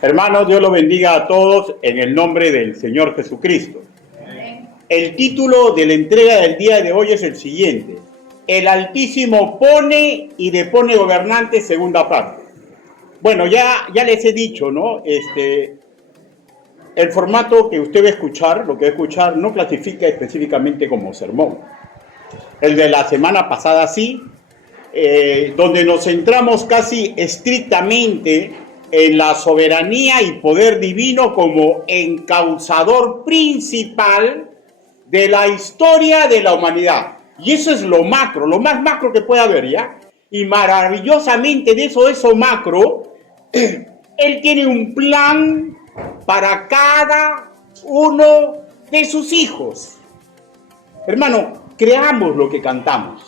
Hermanos, Dios los bendiga a todos en el nombre del Señor Jesucristo. Amén. El título de la entrega del día de hoy es el siguiente: El Altísimo pone y depone gobernantes, segunda parte. Bueno, ya les he dicho, ¿no? El formato que usted va a escuchar, lo que va a escuchar, no clasifica específicamente como sermón. El de la semana pasada sí, donde nos centramos casi estrictamente en la soberanía y poder divino como encausador principal de la historia de la humanidad. Y eso es lo macro, lo más macro que puede haber, ¿ya? Y maravillosamente de eso macro, Él tiene un plan para cada uno de sus hijos. Hermano, creamos lo que cantamos.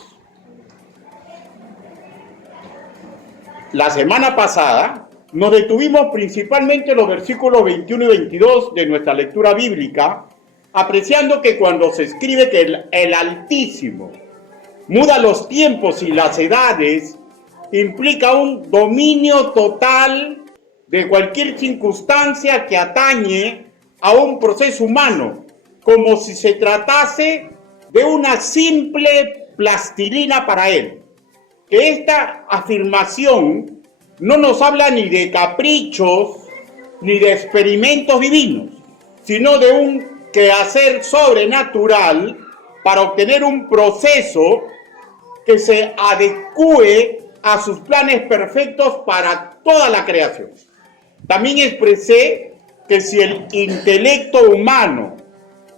La semana pasada nos detuvimos principalmente en los versículos 21 y 22 de nuestra lectura bíblica, apreciando que cuando se escribe que el Altísimo muda los tiempos y las edades, implica un dominio total de cualquier circunstancia que atañe a un proceso humano, como si se tratase de una simple plastilina para él. Que esta afirmación no nos habla ni de caprichos ni de experimentos divinos, sino de un quehacer sobrenatural para obtener un proceso que se adecue a sus planes perfectos para toda la creación. También expresé que si el intelecto humano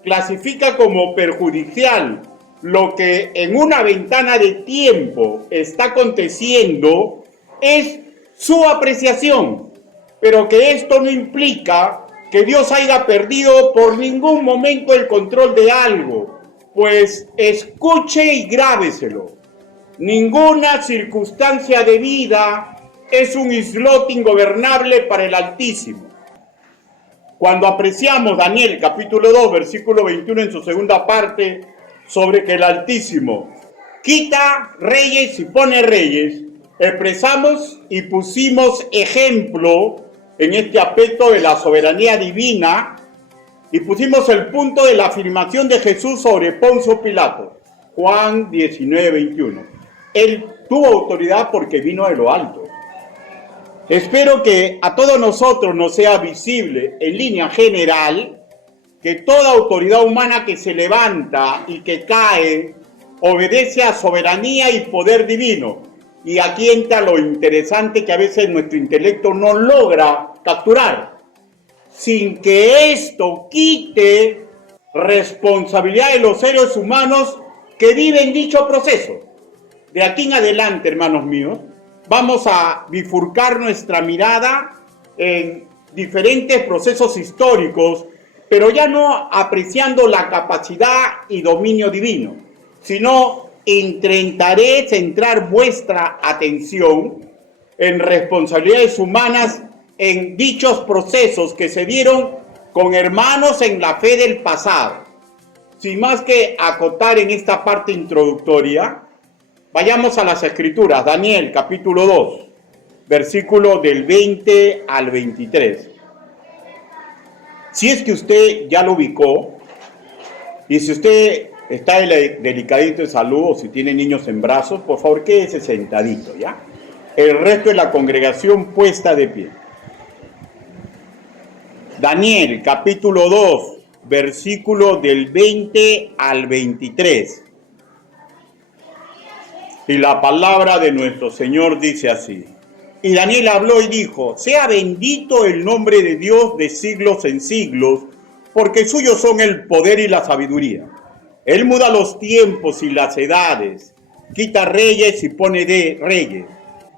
clasifica como perjudicial lo que en una ventana de tiempo está aconteciendo, es su apreciación, pero que esto no implica que Dios haya perdido por ningún momento el control de algo, pues escuche y grábeselo. Ninguna circunstancia de vida es un islote ingobernable para el Altísimo. Cuando apreciamos Daniel capítulo 2, versículo 21 en su segunda parte, sobre que el Altísimo quita reyes y pone reyes, expresamos y pusimos ejemplo en este aspecto de la soberanía divina y pusimos el punto de la afirmación de Jesús sobre Poncio Pilato, Juan 19, 21. Él tuvo autoridad porque vino de lo alto. Espero que a todos nosotros nos sea visible en línea general que toda autoridad humana que se levanta y que cae obedece a soberanía y poder divino. Y aquí entra lo interesante que a veces nuestro intelecto no logra capturar, sin que esto quite responsabilidad de los seres humanos que viven dicho proceso. De aquí en adelante, hermanos míos, vamos a bifurcar nuestra mirada en diferentes procesos históricos, pero ya no apreciando la capacidad y dominio divino, sino intentaré centrar vuestra atención en responsabilidades humanas en dichos procesos que se dieron con hermanos en la fe del pasado. Sin más que acotar en esta parte introductoria, vayamos a las Escrituras. Daniel capítulo 2, versículo del 20 al 23. Si es que usted ya lo ubicó, y si usted está delicadito de salud o si tiene niños en brazos, por favor quédese sentadito, ¿ya? El resto de la congregación puesta de pie. Daniel capítulo 2, versículo del 20 al 23. Y la palabra de nuestro Señor dice así: Y Daniel habló y dijo: sea bendito el nombre de Dios de siglos en siglos, porque suyos son el poder y la sabiduría. Él muda los tiempos y las edades, quita reyes y pone de reyes,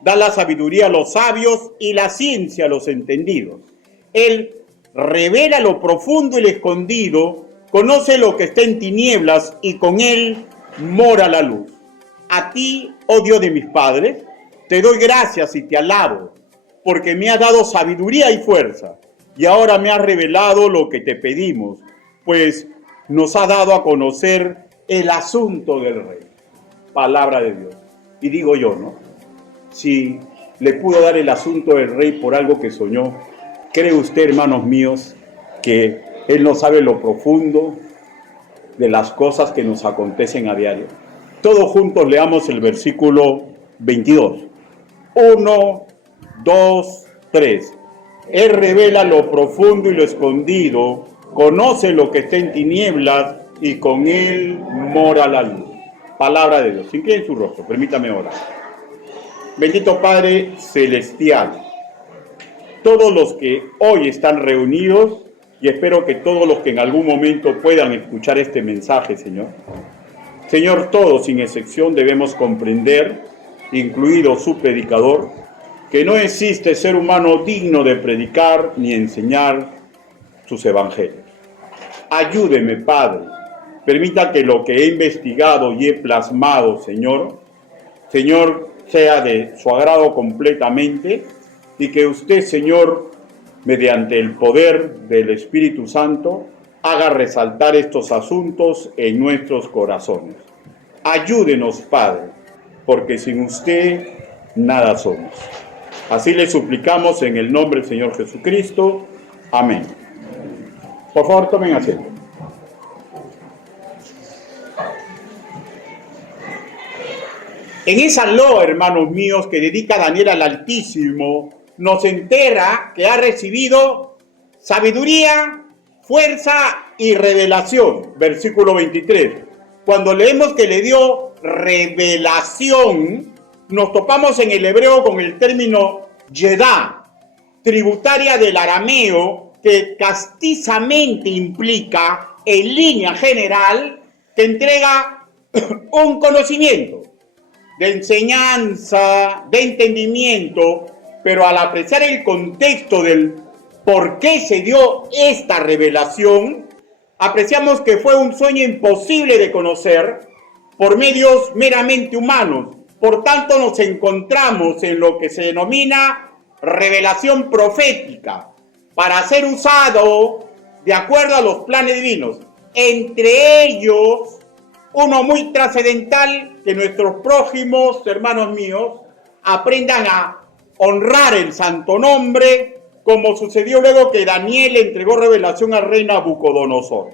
da la sabiduría a los sabios y la ciencia a los entendidos. Él revela lo profundo y lo escondido, conoce lo que está en tinieblas y con él mora la luz. A ti, oh Dios de mis padres, te doy gracias y te alabo, porque me has dado sabiduría y fuerza, y ahora me has revelado lo que te pedimos, pues nos has dado a conocer el asunto del rey. Palabra de Dios. Y digo yo, ¿no? Si le pudo dar el asunto del rey por algo que soñó, ¿Cree usted, hermanos míos, que Él no sabe lo profundo de las cosas que nos acontecen a diario? Todos juntos leamos el versículo 22. 1, 2, 3. Él revela lo profundo y lo escondido, conoce lo que está en tinieblas y con Él mora la luz. Palabra de Dios. Inclinen su rostro, permítame orar. Bendito Padre Celestial, todos los que hoy están reunidos, y espero que todos los que en algún momento puedan escuchar este mensaje, Señor. Señor, todos sin excepción debemos comprender, incluido su predicador, que no existe ser humano digno de predicar ni enseñar sus evangelios. Ayúdeme, Padre. Permita que lo que he investigado y he plasmado, Señor, sea de su agrado completamente y que usted, Señor, mediante el poder del Espíritu Santo, haga resaltar estos asuntos en nuestros corazones. Ayúdenos, Padre, porque sin usted nada somos. Así le suplicamos en el nombre del Señor Jesucristo. Amén. Por favor, tomen asiento. En esa loa, hermanos míos, que dedica Daniel al Altísimo, nos entera que ha recibido sabiduría, fuerza y revelación. Versículo 23. Cuando leemos que le dio revelación, nos topamos en el hebreo con el término yedá, tributaria del arameo, que castizamente implica, en línea general, que entrega un conocimiento de enseñanza, de entendimiento, pero al apreciar el contexto del por qué se dio esta revelación, apreciamos que fue un sueño imposible de conocer por medios meramente humanos. Por tanto, nos encontramos en lo que se denomina revelación profética, para ser usado de acuerdo a los planes divinos. Entre ellos, uno muy trascendental, que nuestros prójimos, hermanos míos, aprendan a honrar el santo nombre, como sucedió luego que Daniel entregó revelación al rey Nabucodonosor.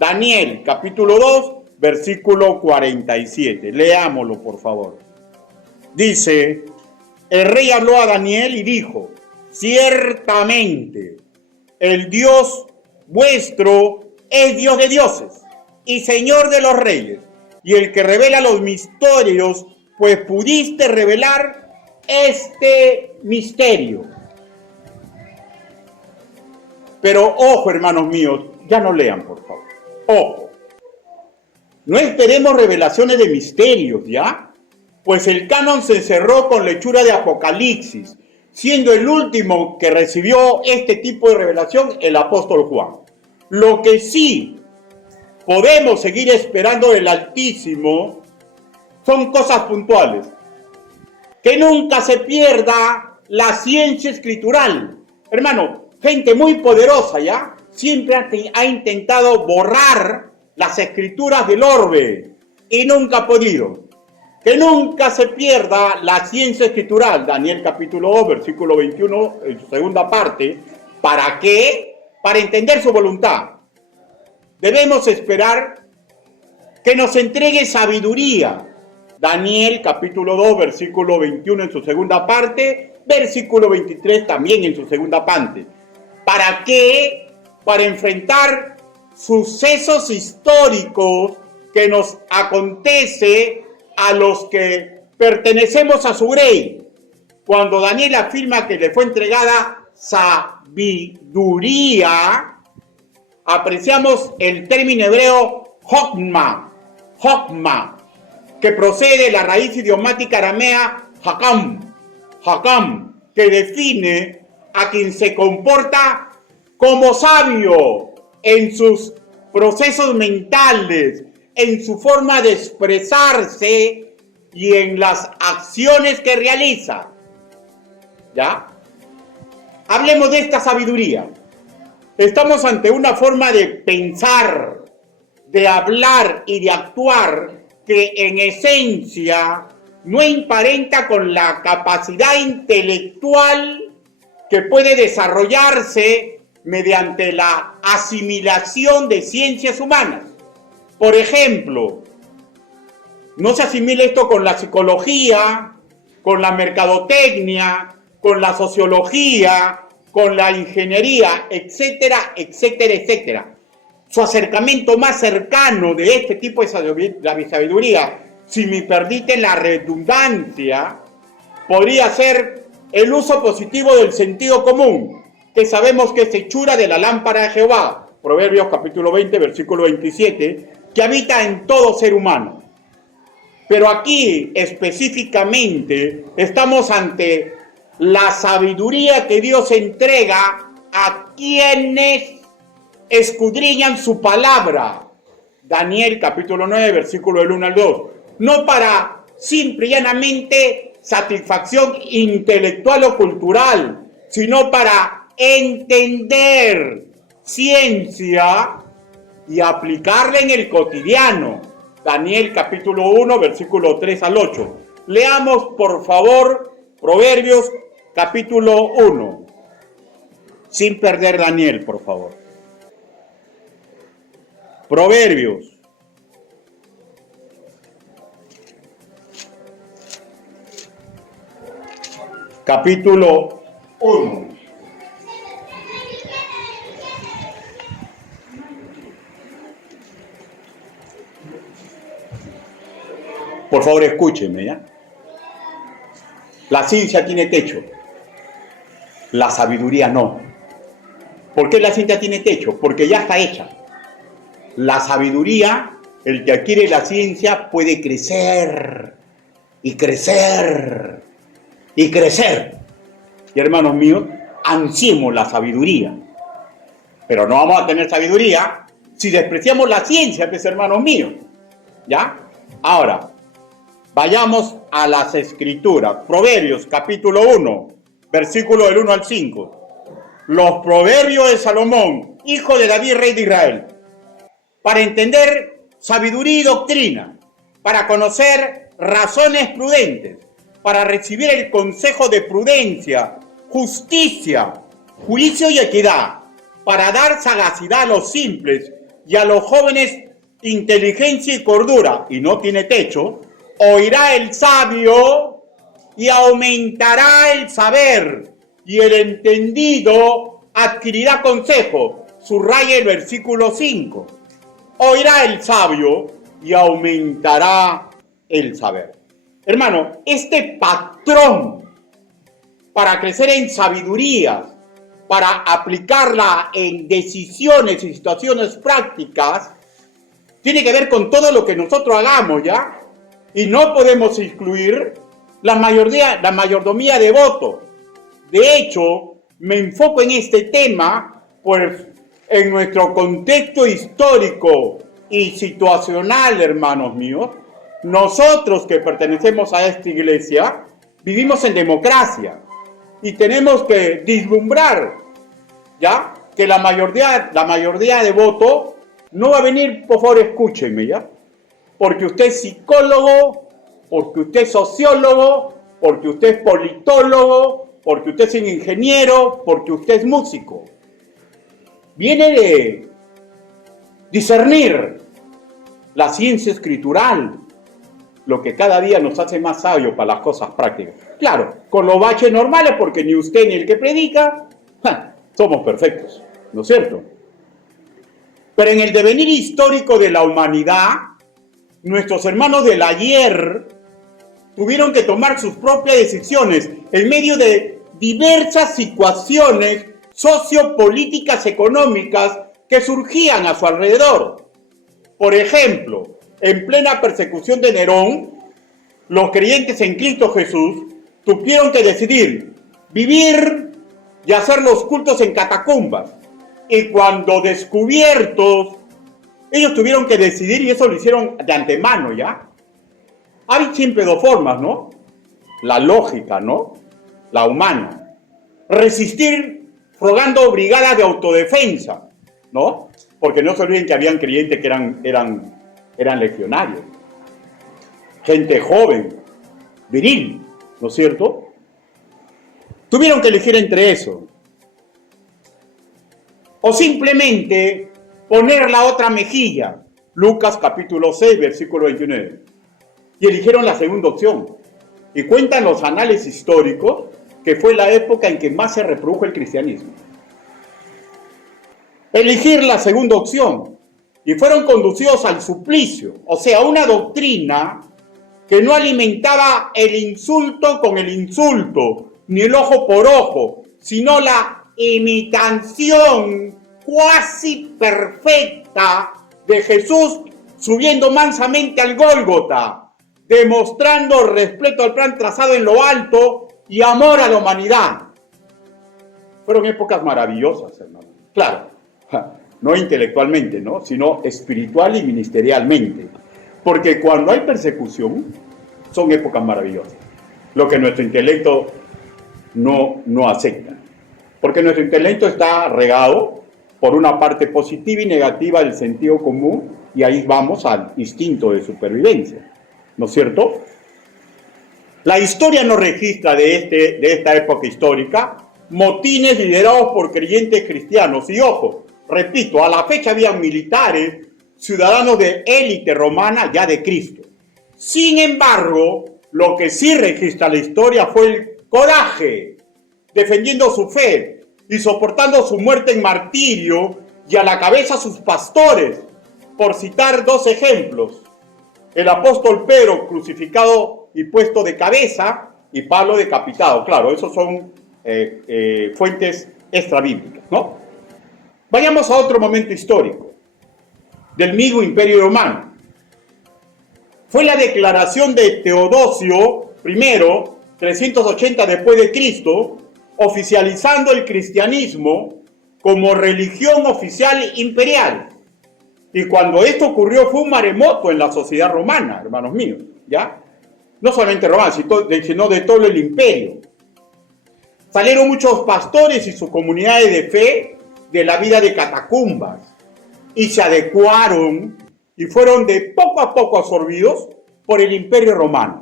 Daniel, capítulo 2, versículo 47. Leámoslo, por favor. Dice, el rey habló a Daniel y dijo, ciertamente, el Dios vuestro es Dios de dioses y Señor de los reyes, y el que revela los misterios, pues pudiste revelar este misterio. Pero ojo, hermanos míos, ya no lean, por favor. Ojo. No esperemos revelaciones de misterios, ¿ya? Pues el canon se cerró con lectura de Apocalipsis, siendo el último que recibió este tipo de revelación el apóstol Juan. Lo que sí podemos seguir esperando del Altísimo son cosas puntuales. Que nunca se pierda la ciencia escritural. Hermano, gente muy poderosa, ¿ya? Siempre ha intentado borrar las escrituras del orbe y nunca ha podido. Que nunca se pierda la ciencia escritural. Daniel capítulo 2, versículo 21, en su segunda parte. ¿Para qué? Para entender su voluntad. Debemos esperar que nos entregue sabiduría. Daniel capítulo 2, versículo 21 en su segunda parte, versículo 23 también en su segunda parte. ¿Para qué? Para enfrentar sucesos históricos que nos acontece a los que pertenecemos a su grey. Cuando Daniel afirma que le fue entregada sabiduría, apreciamos el término hebreo Hokma, que procede de la raíz idiomática aramea Hakam, que define a quien se comporta como sabio en sus procesos mentales, en su forma de expresarse y en las acciones que realiza. ¿Ya? Hablemos de esta sabiduría. Estamos ante una forma de pensar, de hablar y de actuar que en esencia no emparenta con la capacidad intelectual que puede desarrollarse mediante la asimilación de ciencias humanas. Por ejemplo, no se asimila esto con la psicología, con la mercadotecnia, con la sociología, con la ingeniería, etcétera, etcétera, etcétera. Su acercamiento más cercano de este tipo de sabiduría, si me permiten la redundancia, podría ser el uso positivo del sentido común, que sabemos que es hechura de la lámpara de Jehová, Proverbios capítulo 20, versículo 27, que habita en todo ser humano. Pero aquí específicamente estamos ante la sabiduría que Dios entrega a quienes escudriñan su palabra. Daniel capítulo 9, versículo del 1 al 2. No para simple y llanamente satisfacción intelectual o cultural, sino para entender ciencia y aplicarla en el cotidiano. Daniel capítulo 1, versículo 3 al 8. Leamos, por favor, Proverbios capítulo 1. Sin perder Daniel, por favor. Proverbios. Capítulo 1. Por favor, escúchenme, ¿ya? La ciencia tiene techo, la sabiduría no. ¿Por qué la ciencia tiene techo? Porque ya está hecha. La sabiduría, el que adquiere la ciencia puede crecer y crecer y crecer. Y hermanos míos, ansiemos la sabiduría. Pero no vamos a tener sabiduría si despreciamos la ciencia, pues, hermanos míos. ¿Ya? Ahora, vayamos a las escrituras. Proverbios, capítulo 1, versículo del 1 al 5. Los proverbios de Salomón, hijo de David, rey de Israel, para entender sabiduría y doctrina, para conocer razones prudentes, para recibir el consejo de prudencia, justicia, juicio y equidad, para dar sagacidad a los simples y a los jóvenes inteligencia y cordura, y no tiene techo. Oirá el sabio y aumentará el saber, y el entendido adquirirá consejo. Subraya el versículo 5. Oirá el sabio y aumentará el saber. Hermano, este patrón para crecer en sabiduría, para aplicarla en decisiones y situaciones prácticas, tiene que ver con todo lo que nosotros hagamos, ¿ya? Y no podemos excluir la mayordomía de voto. De hecho, me enfoco en este tema, pues, en nuestro contexto histórico y situacional, hermanos míos. Nosotros que pertenecemos a esta iglesia, vivimos en democracia y tenemos que vislumbrar, ¿ya?, que la mayoría de voto no va a venir, por favor, escúchenme, ¿ya?, porque usted es psicólogo, porque usted es sociólogo, porque usted es politólogo, porque usted es ingeniero, porque usted es músico. Viene de discernir la ciencia escritural, lo que cada día nos hace más sabios para las cosas prácticas. Claro, con los baches normales, porque ni usted ni el que predica, somos perfectos, ¿no es cierto? Pero en el devenir histórico de la humanidad, nuestros hermanos del ayer tuvieron que tomar sus propias decisiones en medio de diversas situaciones sociopolíticas económicas que surgían a su alrededor. Por ejemplo, en plena persecución de Nerón, los creyentes en Cristo Jesús tuvieron que decidir vivir y hacer los cultos en catacumbas. Y cuando descubiertos, ellos tuvieron que decidir, y eso lo hicieron de antemano, ¿ya? Hay siempre dos formas, ¿no? La lógica, ¿no? La humana. Resistir rogando brigadas de autodefensa, ¿no? Porque no se olviden que habían creyentes que eran legionarios. Gente joven, viril, ¿no es cierto? Tuvieron que elegir entre eso. O simplemente poner la otra mejilla. Lucas capítulo 6, versículo 29. Y eligieron la segunda opción. Y cuentan los anales históricos que fue la época en que más se reprodujo el cristianismo. Elegir la segunda opción. Y fueron conducidos al suplicio. O sea, una doctrina que no alimentaba el insulto con el insulto, ni el ojo por ojo, sino la imitación cuasi perfecta de Jesús subiendo mansamente al Gólgota, demostrando respeto al plan trazado en lo alto y amor a la humanidad. Fueron épocas maravillosas, hermano. Claro, no intelectualmente, ¿no? Sino espiritual y ministerialmente. Porque cuando hay persecución, son épocas maravillosas. Lo que nuestro intelecto no acepta. Porque nuestro intelecto está regado por una parte positiva y negativa del sentido común, y ahí vamos al instinto de supervivencia, ¿no es cierto? La historia nos registra de esta época histórica motines liderados por creyentes cristianos. Y ojo, repito, a la fecha habían militares, ciudadanos de élite romana ya de Cristo. Sin embargo, lo que sí registra la historia fue el coraje, defendiendo su fe y soportando su muerte en martirio, y a la cabeza sus pastores, por citar dos ejemplos: el apóstol Pedro crucificado y puesto de cabeza, y Pablo decapitado. Claro, esos son fuentes extrabíblicas, ¿no? Vayamos a otro momento histórico del mismo Imperio Romano. Fue la declaración de Teodosio I, 380 después de Cristo, oficializando el cristianismo como religión oficial imperial. Y cuando esto ocurrió fue un maremoto en la sociedad romana, hermanos míos, ¿ya? No solamente romana, sino de todo el imperio. Salieron muchos pastores y sus comunidades de fe de la vida de catacumbas y se adecuaron y fueron de poco a poco absorbidos por el imperio romano.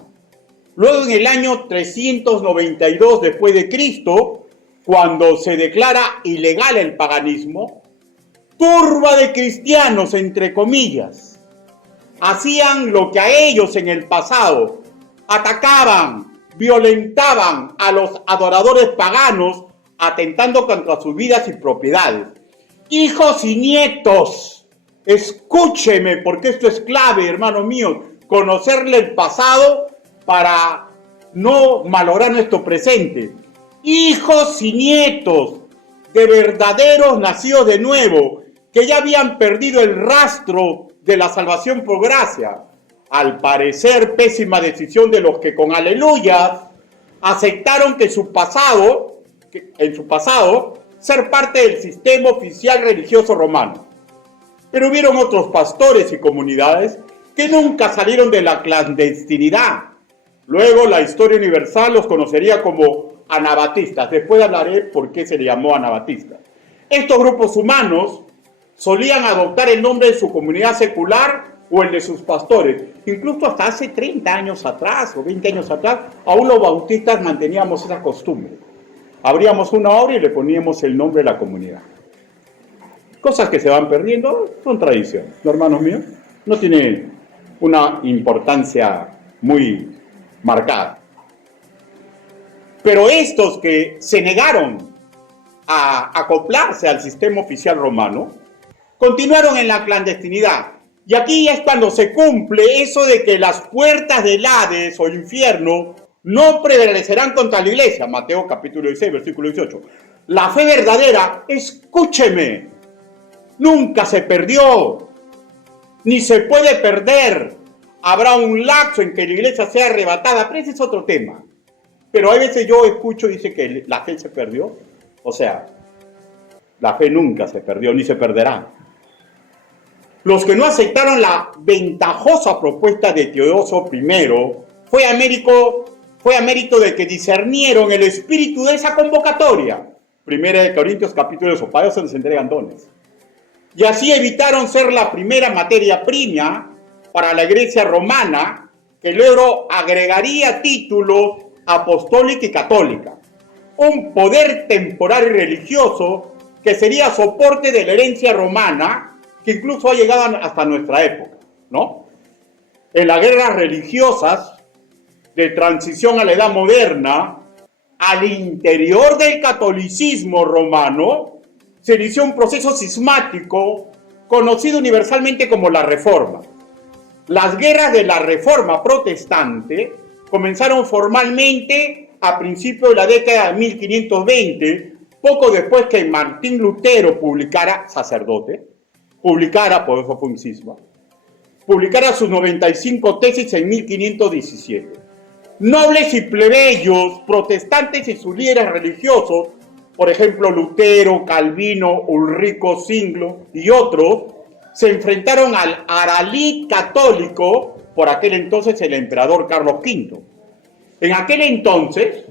Luego, en el año 392 después de Cristo, cuando se declara ilegal el paganismo, turba de cristianos, entre comillas, hacían lo que a ellos en el pasado: atacaban, violentaban a los adoradores paganos, atentando contra sus vidas y propiedades. Hijos y nietos, escúcheme, porque esto es clave, hermano mío, conocerle el pasado para no malograr nuestro presente. Hijos y nietos de verdaderos nacidos de nuevo, que ya habían perdido el rastro de la salvación por gracia. Al parecer, pésima decisión de los que con aleluya aceptaron en su pasado, ser parte del sistema oficial religioso romano. Pero hubieron otros pastores y comunidades que nunca salieron de la clandestinidad. Luego la historia universal los conocería como anabatistas. Después hablaré por qué se le llamó anabatistas. Estos grupos humanos solían adoptar el nombre de su comunidad secular o el de sus pastores. Incluso hasta hace 30 años atrás o 20 años atrás, aún los bautistas manteníamos esa costumbre. Abríamos una obra y le poníamos el nombre de la comunidad. Cosas que se van perdiendo, son tradiciones, ¿no, hermanos míos? No tiene una importancia muy marcada. Pero estos que se negaron a acoplarse al sistema oficial romano, continuaron en la clandestinidad. Y aquí es cuando se cumple eso de que las puertas del Hades o infierno no prevalecerán contra la iglesia. Mateo capítulo 16, versículo 18. La fe verdadera, escúcheme, nunca se perdió, ni se puede perder. Habrá un lapso en que la iglesia sea arrebatada, pero ese es otro tema. Pero a veces yo escucho y dice que la fe se perdió. O sea, la fe nunca se perdió, ni se perderá. Los que no aceptaron la ventajosa propuesta de Teodosio I fue a mérito de que discernieron el espíritu de esa convocatoria. Primera de Corintios capítulo 8, para eso se les entregan dones. Y así evitaron ser la primera materia prima para la iglesia romana, que luego agregaría títulos apostólica y católica. un poder temporal y religioso que sería soporte de la herencia romana, que incluso ha llegado hasta nuestra época, ¿no? En las guerras religiosas de transición a la edad moderna, al interior del catolicismo romano, se inició un proceso cismático conocido universalmente como la Reforma. Las guerras de la Reforma protestante comenzaron formalmente a principios de la década de 1520, poco después que Martín Lutero publicara, sacerdote, publicara, por eso fue un cisma, publicara sus 95 tesis en 1517. Nobles y plebeyos, protestantes y sus líderes religiosos, por ejemplo Lutero, Calvino, Ulrico Zwinglio y otros, se enfrentaron al adalid católico, por aquel entonces el emperador Carlos V. En aquel entonces,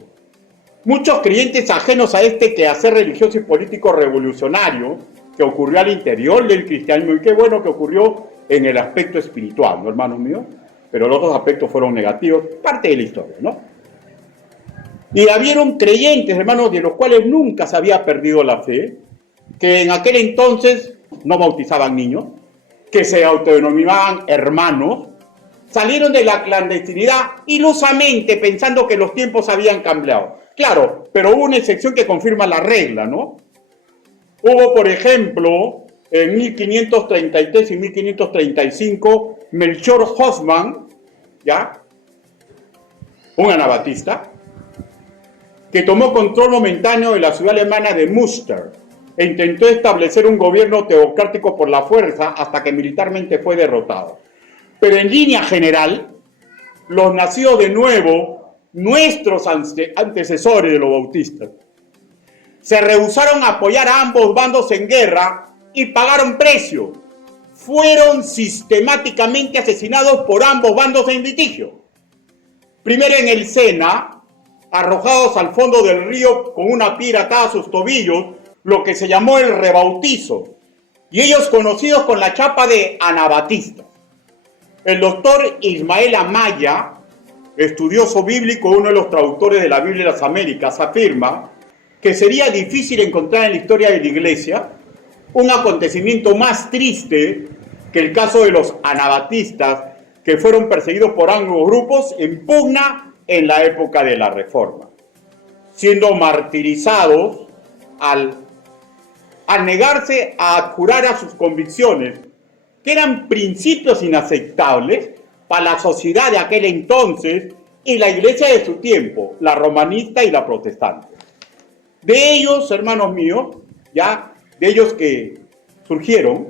muchos creyentes ajenos a este quehacer religioso y político revolucionario que ocurrió al interior del cristianismo, y qué bueno que ocurrió en el aspecto espiritual, ¿no, hermanos míos? Pero los otros aspectos fueron negativos, parte de la historia, ¿no? Y habieron creyentes, hermanos, de los cuales nunca se había perdido la fe, que en aquel entonces no bautizaban niños, que se autodenominaban hermanos, salieron de la clandestinidad ilusamente pensando que los tiempos habían cambiado. Claro, pero hubo una excepción que confirma la regla, ¿no? Hubo, por ejemplo, en 1533 y 1535, Melchor Hofmann, ¿ya? Un anabatista, que tomó control momentáneo de la ciudad alemana de Münster e intentó establecer un gobierno teocrático por la fuerza hasta que militarmente fue derrotado. Pero en línea general, los nacidos de nuevo, nuestros antecesores de los bautistas, se rehusaron a apoyar a ambos bandos en guerra y pagaron precio. Fueron sistemáticamente asesinados por ambos bandos en litigio. Primero en el Sena, arrojados al fondo del río con una piedra atada a sus tobillos, lo que se llamó el rebautizo, y ellos conocidos con la chapa de anabatistas. El doctor Ismael Amaya, estudioso bíblico, uno de los traductores de la Biblia de las Américas, afirma que sería difícil encontrar en la historia de la Iglesia un acontecimiento más triste que el caso de los anabatistas que fueron perseguidos por ambos grupos en pugna en la época de la Reforma, siendo martirizados al negarse a adjurar a sus convicciones, que eran principios inaceptables para la sociedad de aquel entonces y la iglesia de su tiempo, la romanista y la protestante. De ellos, hermanos míos, ya de ellos que surgieron,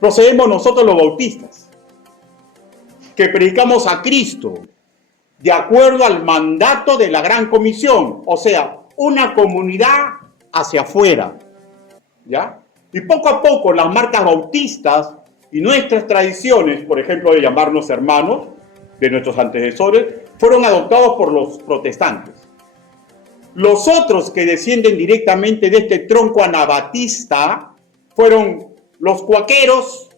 procedemos nosotros los bautistas, que predicamos a Cristo de acuerdo al mandato de la Gran Comisión, o sea, una comunidad hacia afuera, ¿ya? Y poco a poco las marcas bautistas y nuestras tradiciones, por ejemplo, de llamarnos hermanos de nuestros antecesores, fueron adoptados por los protestantes. Los otros que descienden directamente de este tronco anabatista fueron los cuáqueros,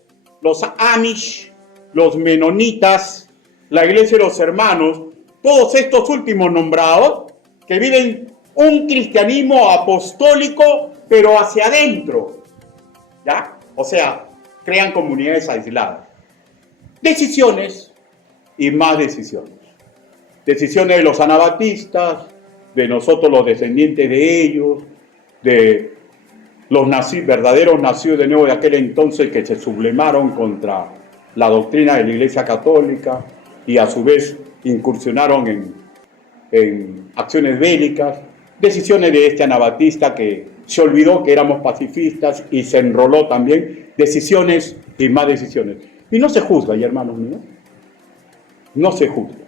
los amish, los menonitas, la iglesia de los hermanos, todos estos últimos nombrados que viven un cristianismo apostólico pero hacia adentro, ¿ya? O sea, crean comunidades aisladas. Decisiones y más decisiones. Decisiones de los anabatistas, de nosotros los descendientes de ellos, de los verdaderos nacidos de nuevo de aquel entonces que se sublemaron contra la doctrina de la Iglesia Católica y a su vez incursionaron en acciones bélicas. Decisiones de este anabatista que se olvidó que éramos pacifistas y se enroló también. Decisiones y más decisiones. Y no se juzga, ¿y hermanos míos? No se juzga.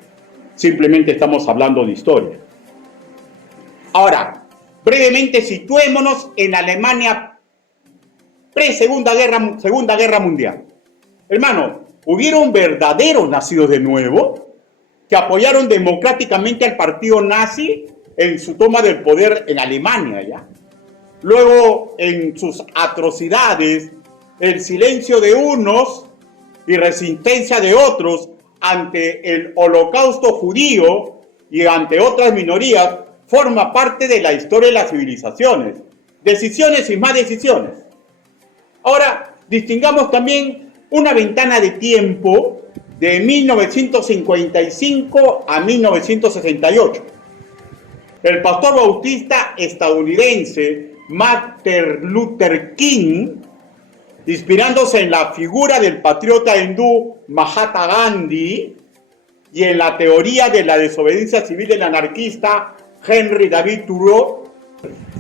Simplemente estamos hablando de historia. Ahora, brevemente situémonos en Alemania pre-Segunda Guerra Mundial. Hermano, hubieron verdaderos nacidos de nuevo que apoyaron democráticamente al partido nazi en su toma del poder en Alemania, ¿ya? Luego, en sus atrocidades, el silencio de unos y resistencia de otros ante el holocausto judío y ante otras minorías forma parte de la historia de las civilizaciones. Decisiones y más decisiones. Ahora, distingamos también una ventana de tiempo de 1955 a 1968. El pastor bautista estadounidense Martin Luther King, inspirándose en la figura del patriota hindú Mahatma Gandhi y en la teoría de la desobediencia civil del anarquista Henry David Thoreau,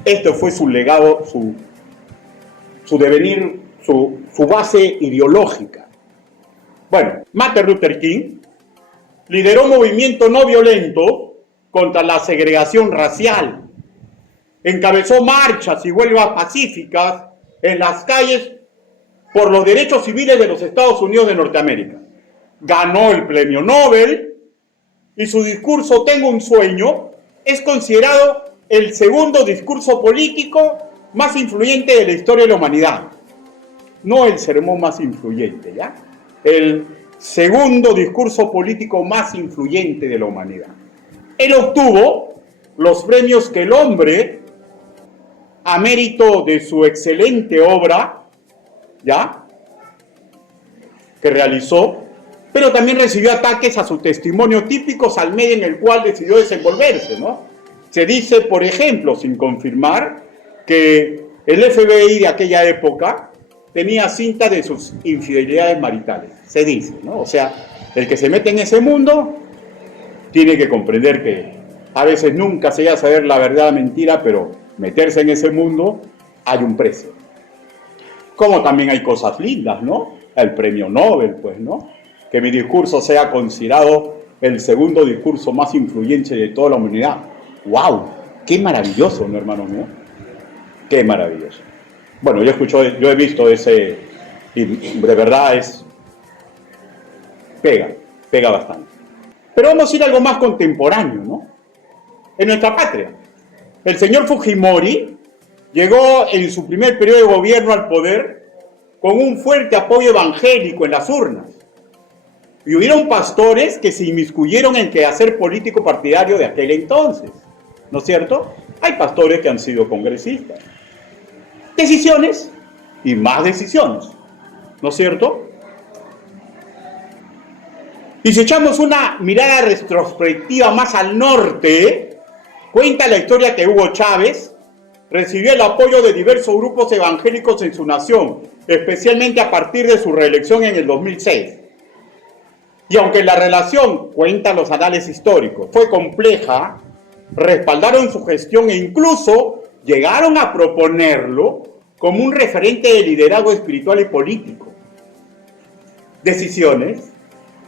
este fue su legado, su devenir, su base ideológica. Bueno, Martin Luther King lideró un movimiento no violento contra la segregación racial. Encabezó marchas y huelgas pacíficas en las calles por los derechos civiles de los Estados Unidos de Norteamérica. Ganó el premio Nobel y su discurso Tengo un sueño es considerado el segundo discurso político más influyente de la historia de la humanidad. No el sermón más influyente, ¿ya? El segundo discurso político más influyente de la humanidad. Él obtuvo los premios que el hombre, a mérito de su excelente obra, ¿ya?, que realizó, pero también recibió ataques a su testimonio típicos al medio en el cual decidió desenvolverse, ¿no? Se dice, por ejemplo, sin confirmar, que el FBI de aquella época tenía cinta de sus infidelidades maritales. Se dice, ¿no? O sea, el que se mete en ese mundo tiene que comprender que a veces nunca se llega a saber la verdad o mentira, pero meterse en ese mundo hay un precio. Como también hay cosas lindas, ¿no? El premio Nobel, pues, ¿no? Que mi discurso sea considerado el segundo discurso más influyente de toda la humanidad. ¡Wow! ¡Qué maravilloso, ¿no, hermano mío? ¡Qué maravilloso! Bueno, yo he visto ese, y de verdad pega bastante. Pero vamos a ir a algo más contemporáneo, ¿no? En nuestra patria, el señor Fujimori llegó en su primer periodo de gobierno al poder con un fuerte apoyo evangélico en las urnas. Y hubieron pastores que se inmiscuyeron en el quehacer político partidario de aquel entonces, ¿no es cierto? Hay pastores que han sido congresistas. Decisiones y más decisiones, ¿no es cierto? Y si echamos una mirada retrospectiva más al norte, cuenta la historia que Hugo Chávez recibió el apoyo de diversos grupos evangélicos en su nación, especialmente a partir de su reelección en el 2006. Y aunque la relación, cuentan los análisis históricos, fue compleja, respaldaron su gestión e incluso llegaron a proponerlo como un referente de liderazgo espiritual y político. Decisiones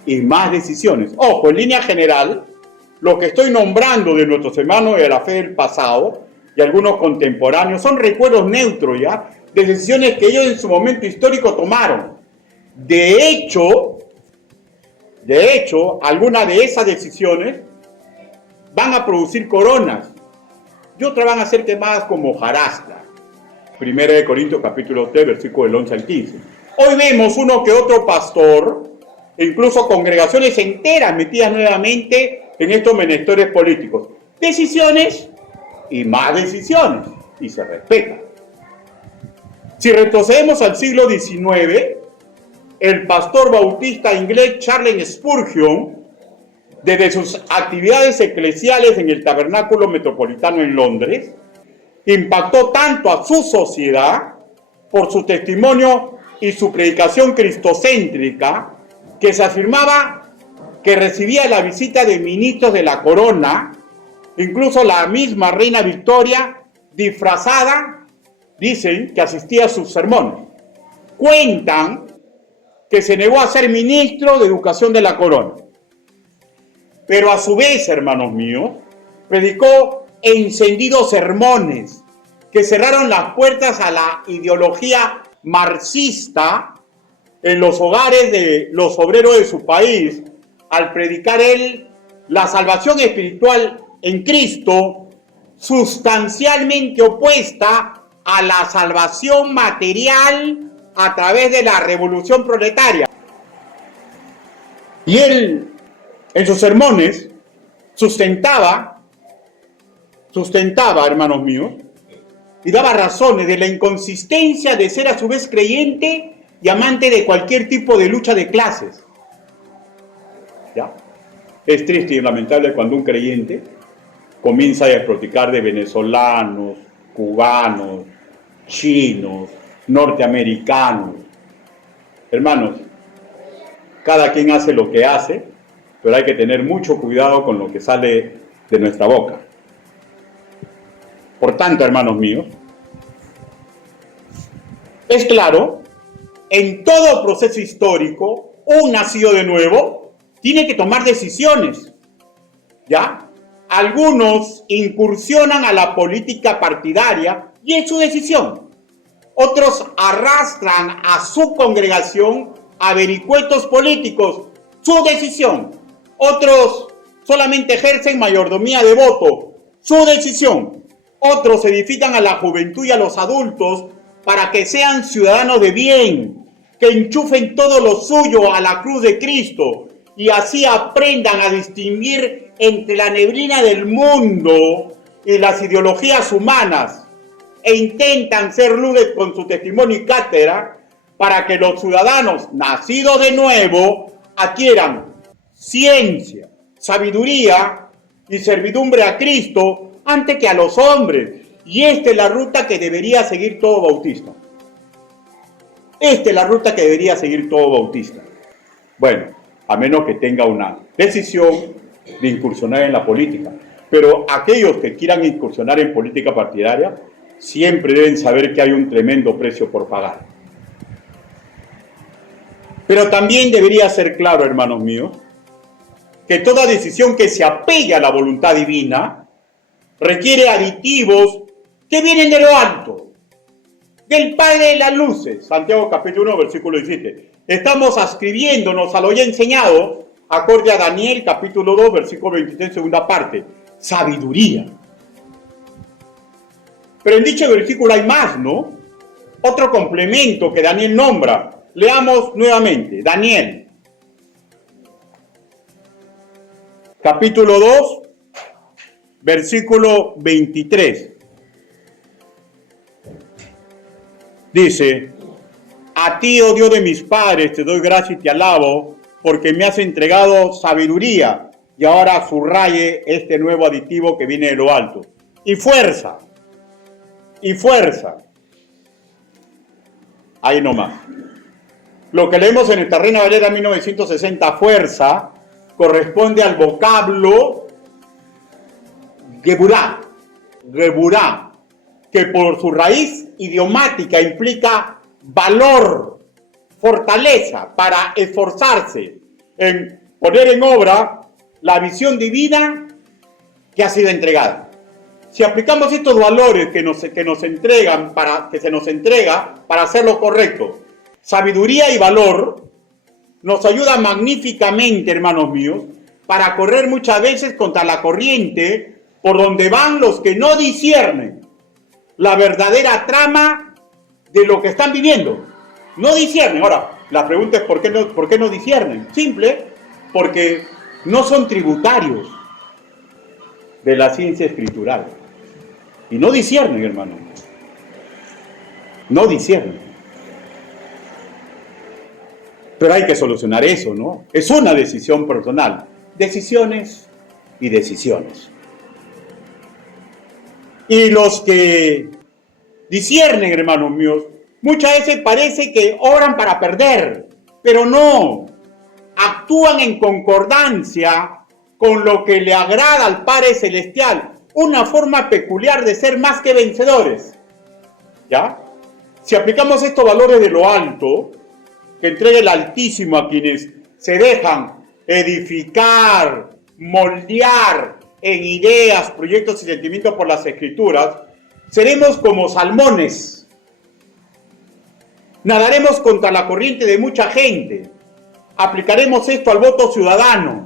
y más decisiones. Ojo, en línea general, lo que estoy nombrando de nuestros hermanos de la fe del pasado y algunos contemporáneos son recuerdos neutros, ¿ya?, de decisiones que ellos en su momento histórico tomaron. De hecho, algunas de esas decisiones van a producir coronas y otras van a ser quemadas como hojarasca. 1 Corintios capítulo 3, versículos del 11 al 15. Hoy vemos uno que otro pastor, e incluso congregaciones enteras metidas nuevamente en estos menesteres políticos. Decisiones y más decisiones, y se respeta. Si retrocedemos al siglo XIX, el pastor bautista inglés Charles Spurgeon, desde sus actividades eclesiales en el Tabernáculo Metropolitano en Londres, impactó tanto a su sociedad por su testimonio y su predicación cristocéntrica, que se afirmaba que recibía la visita de ministros de la corona, incluso la misma reina Victoria, disfrazada, dicen que asistía a sus sermones. Cuentan que se negó a ser ministro de Educación de la corona. Pero a su vez, hermanos míos, predicó encendidos sermones que cerraron las puertas a la ideología marxista en los hogares de los obreros de su país, al predicar él la salvación espiritual en Cristo, sustancialmente opuesta a la salvación material a través de la revolución proletaria. Y él, en sus sermones, sustentaba sustentaba, hermanos míos, y daba razones de la inconsistencia de ser a su vez creyente y amante de cualquier tipo de lucha de clases. ¿Ya? Es triste y lamentable cuando un creyente comienza a despotricar de venezolanos, cubanos, chinos, norteamericanos. Hermanos, cada quien hace lo que hace, pero hay que tener mucho cuidado con lo que sale de nuestra boca. Por tanto, hermanos míos, es claro, en todo proceso histórico, un nacido de nuevo tiene que tomar decisiones, ¿ya? Algunos incursionan a la política partidaria y es su decisión. Otros arrastran a su congregación a vericuetos políticos, su decisión. Otros solamente ejercen mayordomía de voto, su decisión. Otros edifican a la juventud y a los adultos para que sean ciudadanos de bien, que enchufen todo lo suyo a la cruz de Cristo y así aprendan a distinguir entre la neblina del mundo y las ideologías humanas e intentan ser luz con su testimonio y cátedra para que los ciudadanos nacidos de nuevo adquieran ciencia, sabiduría y servidumbre a Cristo antes que a los hombres. Y esta es la ruta que debería seguir todo bautista. Esta es la ruta que debería seguir todo bautista. Bueno, a menos que tenga una decisión de incursionar en la política. Pero aquellos que quieran incursionar en política partidaria siempre deben saber que hay un tremendo precio por pagar. Pero también debería ser claro, hermanos míos, que toda decisión que se apegue a la voluntad divina requiere aditivos que vienen de lo alto, del Padre de las luces. Santiago capítulo 1, versículo 17. Estamos ascribiéndonos a lo ya enseñado, acorde a Daniel capítulo 2, versículo 23, segunda parte. Sabiduría. Pero en dicho versículo hay más, ¿no? Otro complemento que Daniel nombra. Leamos nuevamente. Daniel, capítulo 2, versículo 23. Dice: a ti, oh Dios de mis padres, te doy gracias y te alabo, porque me has entregado sabiduría. Y ahora subraye este nuevo aditivo que viene de lo alto. Y fuerza. Y fuerza. Ahí nomás. Lo que leemos en esta Reina Valera 1960, fuerza, corresponde al vocablo geburá, que por su raíz idiomática implica valor, fortaleza para esforzarse en poner en obra la visión divina que ha sido entregada. Si aplicamos estos valores que se nos entrega para hacer lo correcto, sabiduría y valor, nos ayuda magníficamente, hermanos míos, para correr muchas veces contra la corriente por donde van los que no disciernen la verdadera trama de lo que están viviendo. No disciernen. Ahora, la pregunta es ¿por qué no disciernen? Simple, porque no son tributarios de la ciencia escritural. Y no disciernen, hermano. No disciernen. Pero hay que solucionar eso, ¿no? Es una decisión personal. Decisiones y decisiones. Y los que disciernen, hermanos míos, muchas veces parece que obran para perder, pero no. Actúan en concordancia con lo que le agrada al Padre Celestial. Una forma peculiar de ser más que vencedores. ¿Ya? Si aplicamos estos valores de lo alto, que entrega el Altísimo a quienes se dejan edificar, moldear en ideas, proyectos y sentimientos por las Escrituras, seremos como salmones. Nadaremos contra la corriente de mucha gente. Aplicaremos esto al voto ciudadano.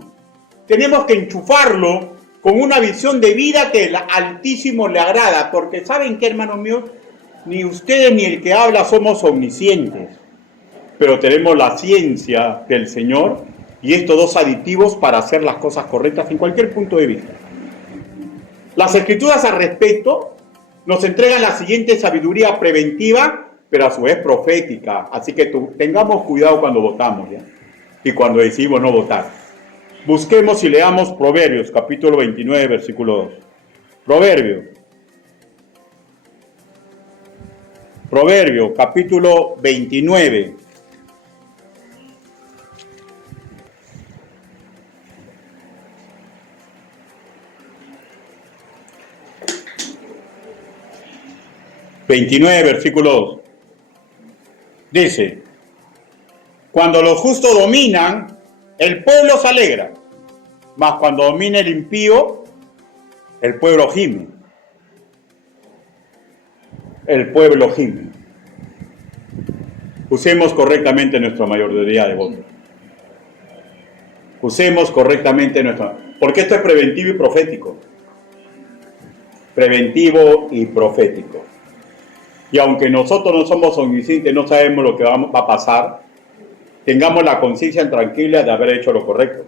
Tenemos que enchufarlo con una visión de vida que el Altísimo le agrada, porque ¿saben qué, hermanos míos? Ni ustedes ni el que habla somos omniscientes, pero tenemos la ciencia del Señor y estos dos aditivos para hacer las cosas correctas en cualquier punto de vista. Las escrituras al respecto nos entregan la siguiente sabiduría preventiva, pero a su vez profética. Así que tengamos cuidado cuando votamos, ¿ya? Y cuando decidimos no votar. Busquemos y leamos Proverbios, capítulo 29, versículo 2. Proverbios, capítulo 29. Versículo 2. Dice: cuando los justos dominan, el pueblo se alegra, mas cuando domina el impío, el pueblo gime. El pueblo gime. Usemos correctamente nuestra mayoría de votos. Usemos correctamente porque esto es preventivo y profético. Preventivo y profético. Y aunque nosotros no somos omniscientes, no sabemos lo que va a pasar, tengamos la conciencia tranquila de haber hecho lo correcto.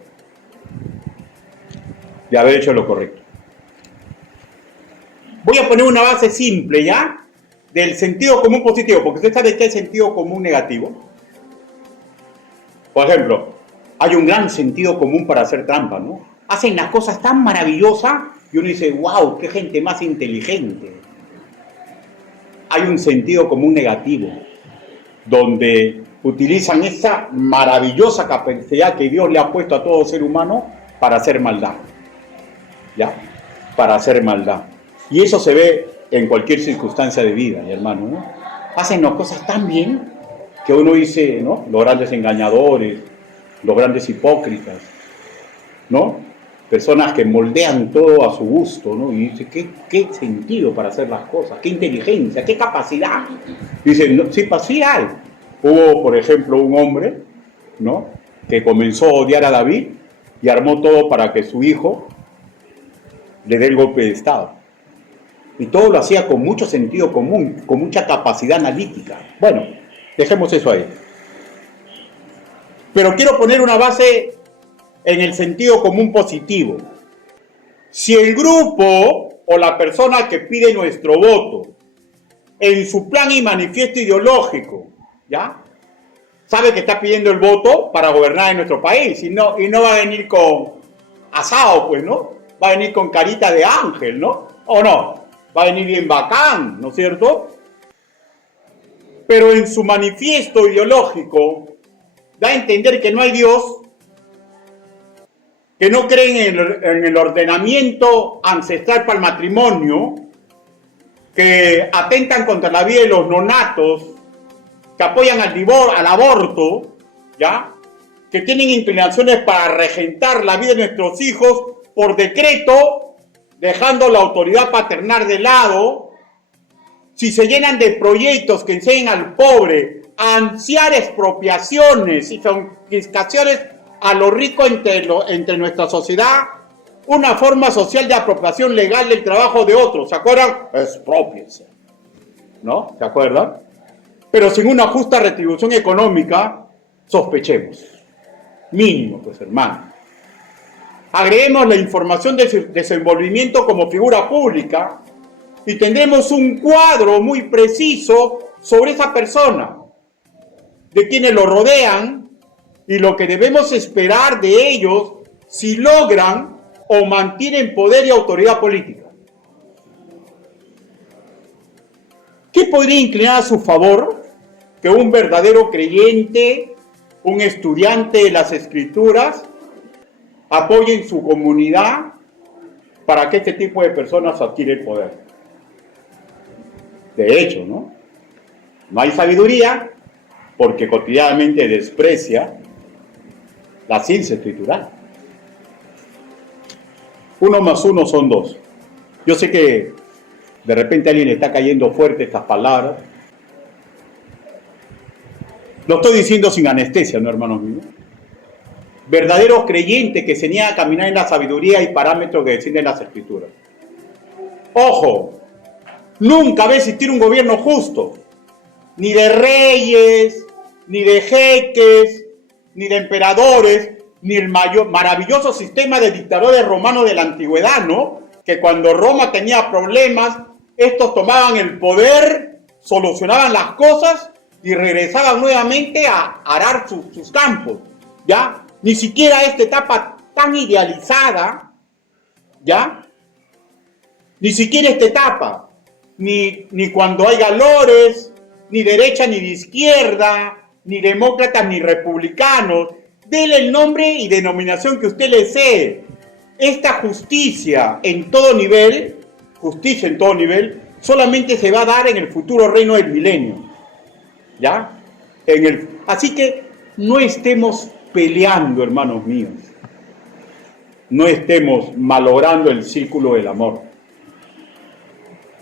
De haber hecho lo correcto. Voy a poner una base simple, ¿ya? Del sentido común positivo, porque usted sabe que hay sentido común negativo. Por ejemplo, hay un gran sentido común para hacer trampa, ¿no? Hacen las cosas tan maravillosas y uno dice, wow, qué gente más inteligente. Hay un sentido común negativo, donde utilizan esa maravillosa capacidad que Dios le ha puesto a todo ser humano para hacer maldad. ¿Ya? Para hacer maldad. Y eso se ve en cualquier circunstancia de vida, mi hermano, ¿no? Hacen las cosas tan bien que uno dice, ¿no? Los grandes engañadores, los grandes hipócritas, ¿no? Personas que moldean todo a su gusto, ¿no? Y dice, ¿qué sentido para hacer las cosas? ¿Qué inteligencia? ¿Qué capacidad? Dicen, no, sí hay. Hubo, por ejemplo, un hombre, ¿no? Que comenzó a odiar a David y armó todo para que su hijo le dé el golpe de Estado. Y todo lo hacía con mucho sentido común, con mucha capacidad analítica. Bueno, dejemos eso ahí. Pero quiero poner una base en el sentido común positivo. Si el grupo o la persona que pide nuestro voto, en su plan y manifiesto ideológico, ¿ya? Sabe que está pidiendo el voto para gobernar en nuestro país y no va a venir con asado, pues, ¿no? Va a venir con carita de ángel, ¿no? ¿O no? Va a venir bien bacán, ¿no es cierto? Pero en su manifiesto ideológico da a entender que no hay Dios, que no creen en el ordenamiento ancestral para el matrimonio, que atentan contra la vida de los nonatos, que apoyan al aborto, ¿ya? Que tienen inclinaciones para regentar la vida de nuestros hijos por decreto, dejando la autoridad paternal de lado. Si se llenan de proyectos que enseñan al pobre a ansiar expropiaciones y confiscaciones a lo rico entre nuestra sociedad, una forma social de apropiación legal del trabajo de otros, ¿se acuerdan? Exprópiense, ¿no? ¿Se acuerdan? Pero sin una justa retribución económica, sospechemos. Mínimo, pues, hermano. Agreguemos la información de desenvolvimiento como figura pública y tendremos un cuadro muy preciso sobre esa persona, de quienes lo rodean y lo que debemos esperar de ellos si logran o mantienen poder y autoridad política. ¿Qué podría inclinar a su favor que un verdadero creyente, un estudiante de las Escrituras, apoye en su comunidad para que este tipo de personas adquiera el poder? De hecho, ¿no? No hay sabiduría porque cotidianamente desprecia la ciencia escritural. 1 más 1 son 2. Yo sé que de repente a alguien le está cayendo fuerte estas palabras. Lo estoy diciendo sin anestesia, ¿no, hermanos míos? Verdaderos creyentes que se niegan a caminar en la sabiduría y parámetros que descienden las Escrituras. Ojo, nunca va a existir un gobierno justo, ni de reyes, ni de jeques, ni de emperadores, ni el maravilloso sistema de dictadores romanos de la antigüedad, ¿no? que cuando Roma tenía problemas, estos tomaban el poder, solucionaban las cosas y regresaban nuevamente a arar sus campos, ¿ya? Ni siquiera esta etapa tan idealizada, ¿ya? Ni siquiera esta etapa, ni cuando hay galores, ni derecha ni de izquierda, ni demócratas ni republicanos, déle el nombre y denominación que usted le desee. Esta justicia en todo nivel, solamente se va a dar en el futuro reino del milenio, ¿ya? Así que no estemos peleando, hermanos míos. No estemos malogrando el círculo del amor.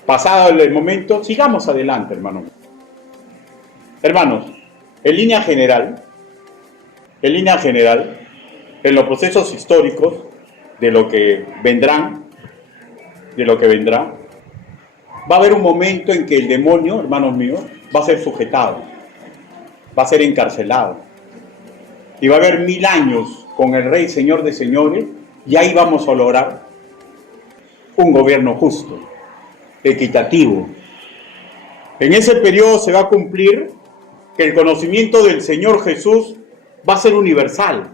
Pasado el momento, sigamos adelante, hermanos. Hermanos, en línea general, en los procesos históricos de lo que vendrá, va a haber un momento en que el demonio, hermanos míos, va a ser sujetado, va a ser encarcelado. Y va a haber 1000 años con el Rey Señor de Señores, y ahí vamos a lograr un gobierno justo, equitativo. En ese periodo se va a cumplir que el conocimiento del Señor Jesús va a ser universal.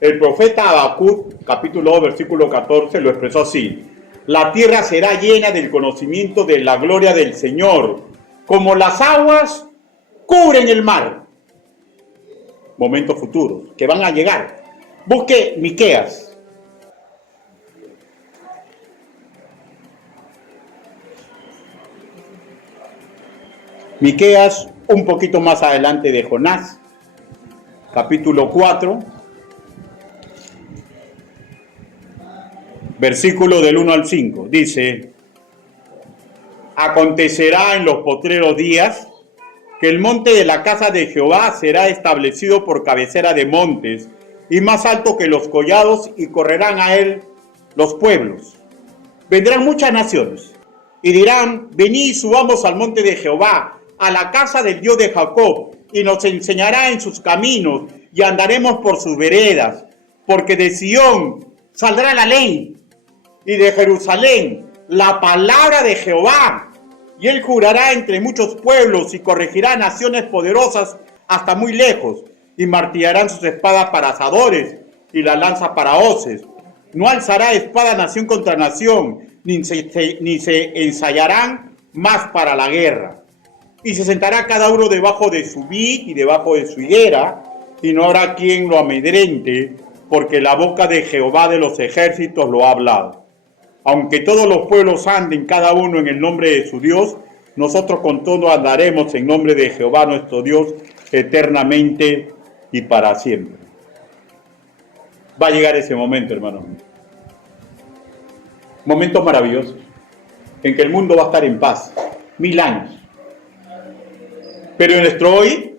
El profeta Habacuc, capítulo 2, versículo 14, lo expresó así: la tierra será llena del conocimiento de la gloria del Señor, como las aguas cubren el mar. Momentos futuros que van a llegar. Busque Miqueas. Miqueas, un poquito más adelante de Jonás, capítulo 4, versículo del 1 al 5, dice: acontecerá en los postreros días que el monte de la casa de Jehová será establecido por cabecera de montes y más alto que los collados, y correrán a él los pueblos. Vendrán muchas naciones y dirán: venid y subamos al monte de Jehová, a la casa del Dios de Jacob, y nos enseñará en sus caminos, y andaremos por sus veredas, porque de Sión saldrá la ley, y de Jerusalén la palabra de Jehová, y él jurará entre muchos pueblos, y corregirá naciones poderosas hasta muy lejos, y martillarán sus espadas para asadores, y la lanza para hoces. No alzará espada nación contra nación, ni se ensayarán más para la guerra. Y se sentará cada uno debajo de su vid y debajo de su higuera, y no habrá quien lo amedrente, porque la boca de Jehová de los ejércitos lo ha hablado. Aunque todos los pueblos anden cada uno en el nombre de su Dios, nosotros con todo andaremos en nombre de Jehová nuestro Dios eternamente y para siempre. Va a llegar ese momento, hermanos. Momentos maravillosos en que el mundo va a estar en paz. 1000 años. Pero en nuestro hoy,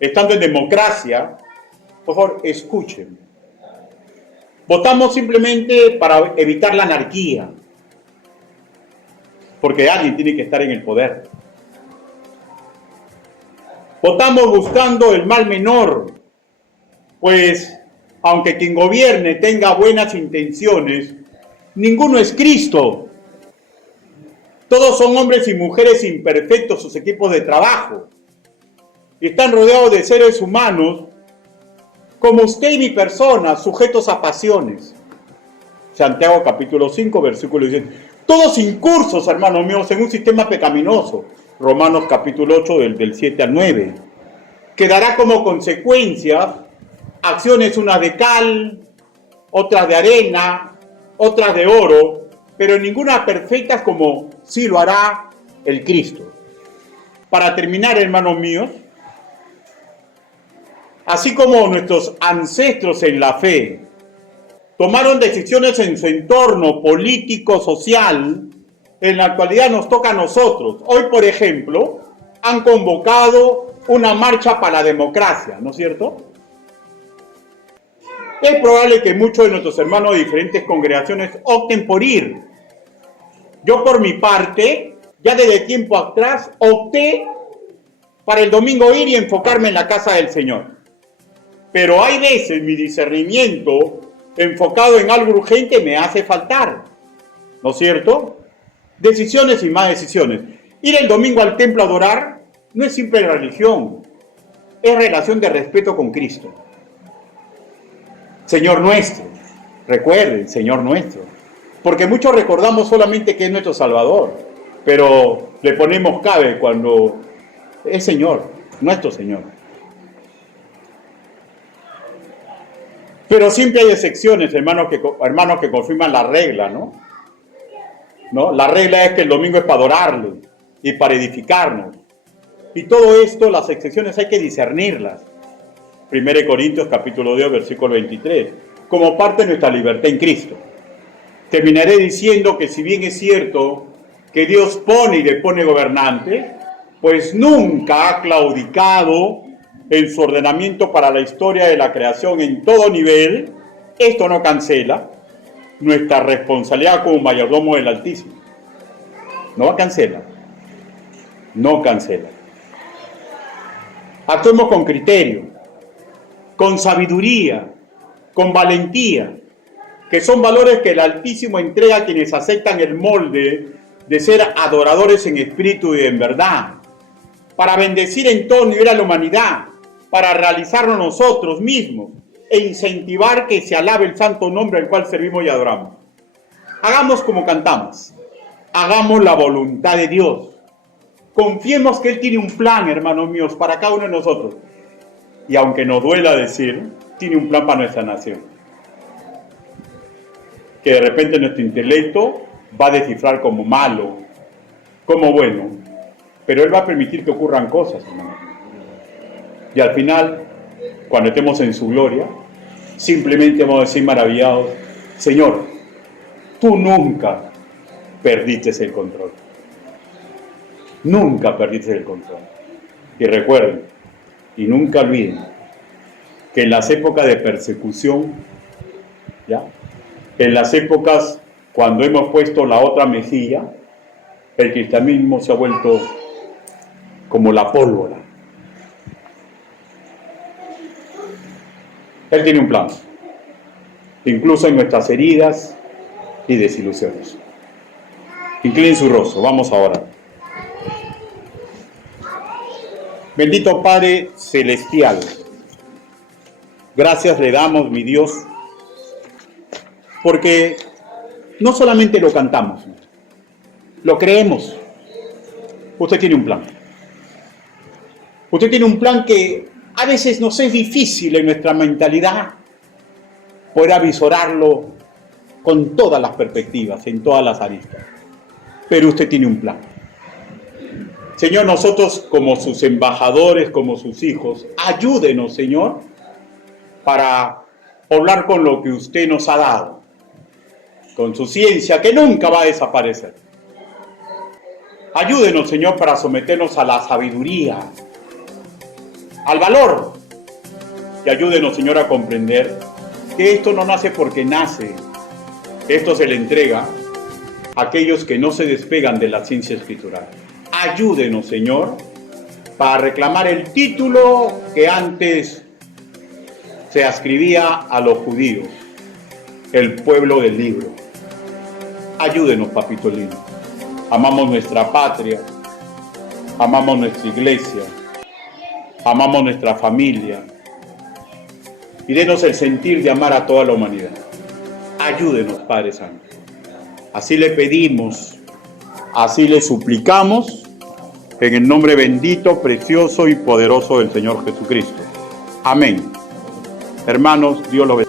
estando en democracia, por favor, escuchen. Votamos simplemente para evitar la anarquía, porque alguien tiene que estar en el poder. Votamos buscando el mal menor, pues aunque quien gobierne tenga buenas intenciones, ninguno es Cristo. Todos son hombres y mujeres imperfectos, sus equipos de trabajo. Y están rodeados de seres humanos, como usted y mi persona, sujetos a pasiones. Santiago capítulo 5, versículo 17. Todos incursos, hermanos míos, en un sistema pecaminoso. Romanos capítulo 8, del 7 al 9. Que dará como consecuencia acciones, unas de cal, otras de arena, otras de oro, pero ninguna perfecta como sí lo hará el Cristo. Para terminar, hermanos míos, así como nuestros ancestros en la fe tomaron decisiones en su entorno político, social, en la actualidad nos toca a nosotros. Hoy, por ejemplo, han convocado una marcha para la democracia, ¿no es cierto? Es probable que muchos de nuestros hermanos de diferentes congregaciones opten por ir. Yo, por mi parte, ya desde tiempo atrás, opté para el domingo ir y enfocarme en la casa del Señor. Pero hay veces mi discernimiento enfocado en algo urgente me hace faltar, ¿no es cierto? Decisiones y más decisiones. Ir el domingo al templo a adorar no es simple religión, es relación de respeto con Cristo. Señor nuestro, recuerden, Señor nuestro, porque muchos recordamos solamente que es nuestro Salvador, pero le ponemos cabe cuando es Señor, nuestro Señor. Pero siempre hay excepciones, hermanos que confirman la regla, ¿no? La regla es que el domingo es para adorarle y para edificarnos. Y todo esto, las excepciones hay que discernirlas. 1 Corintios capítulo 2, versículo 23, como parte de nuestra libertad en Cristo. Terminaré diciendo que si bien es cierto que Dios pone y depone gobernantes, pues nunca ha claudicado en su ordenamiento para la historia de la creación en todo nivel. Esto no cancela nuestra responsabilidad como mayordomo del Altísimo. No cancela. No cancela. Actuemos con criterio, con sabiduría, con valentía, que son valores que el Altísimo entrega a quienes aceptan el molde de ser adoradores en espíritu y en verdad, para bendecir en todo nivel a la humanidad, para realizarlo nosotros mismos e incentivar que se alabe el santo nombre al cual servimos y adoramos. Hagamos como cantamos, hagamos la voluntad de Dios. Confiemos que Él tiene un plan, hermanos míos, para cada uno de nosotros. Y aunque nos duela decir, tiene un plan para nuestra nación. Que de repente nuestro intelecto va a descifrar como malo, como bueno. Pero Él va a permitir que ocurran cosas, hermanos. Y al final, cuando estemos en su gloria, simplemente vamos a decir maravillados, Señor, tú nunca perdiste el control. Nunca perdiste el control. Y recuerden, y nunca olviden, que en las épocas de persecución, ¿ya? En las épocas cuando hemos puesto la otra mejilla, el cristianismo se ha vuelto como la pólvora. Él tiene un plan, incluso en nuestras heridas y desilusiones. Inclinen su rostro, vamos a orar. Bendito Padre Celestial, gracias le damos, mi Dios, porque no solamente lo cantamos, lo creemos. Usted tiene un plan. Usted tiene un plan que a veces nos es difícil en nuestra mentalidad poder avisorarlo con todas las perspectivas, en todas las aristas. Pero usted tiene un plan. Señor, nosotros como sus embajadores, como sus hijos, ayúdenos, Señor, para hablar con lo que usted nos ha dado, con su ciencia que nunca va a desaparecer. Ayúdenos, Señor, para someternos a la sabiduría, al valor, y ayúdenos, Señor, a comprender que esto no nace porque nace, esto se le entrega a aquellos que no se despegan de la ciencia escritural. Ayúdenos, Señor, para reclamar el título que antes se ascribía a los judíos, el pueblo del libro. Ayúdenos, papito lindo. Amamos nuestra patria, amamos nuestra iglesia, amamos nuestra familia, y denos el sentir de amar a toda la humanidad. Ayúdenos, Padre Santo. Así le pedimos, así le suplicamos, en el nombre bendito, precioso y poderoso del Señor Jesucristo. Amén. Hermanos, Dios los bendiga.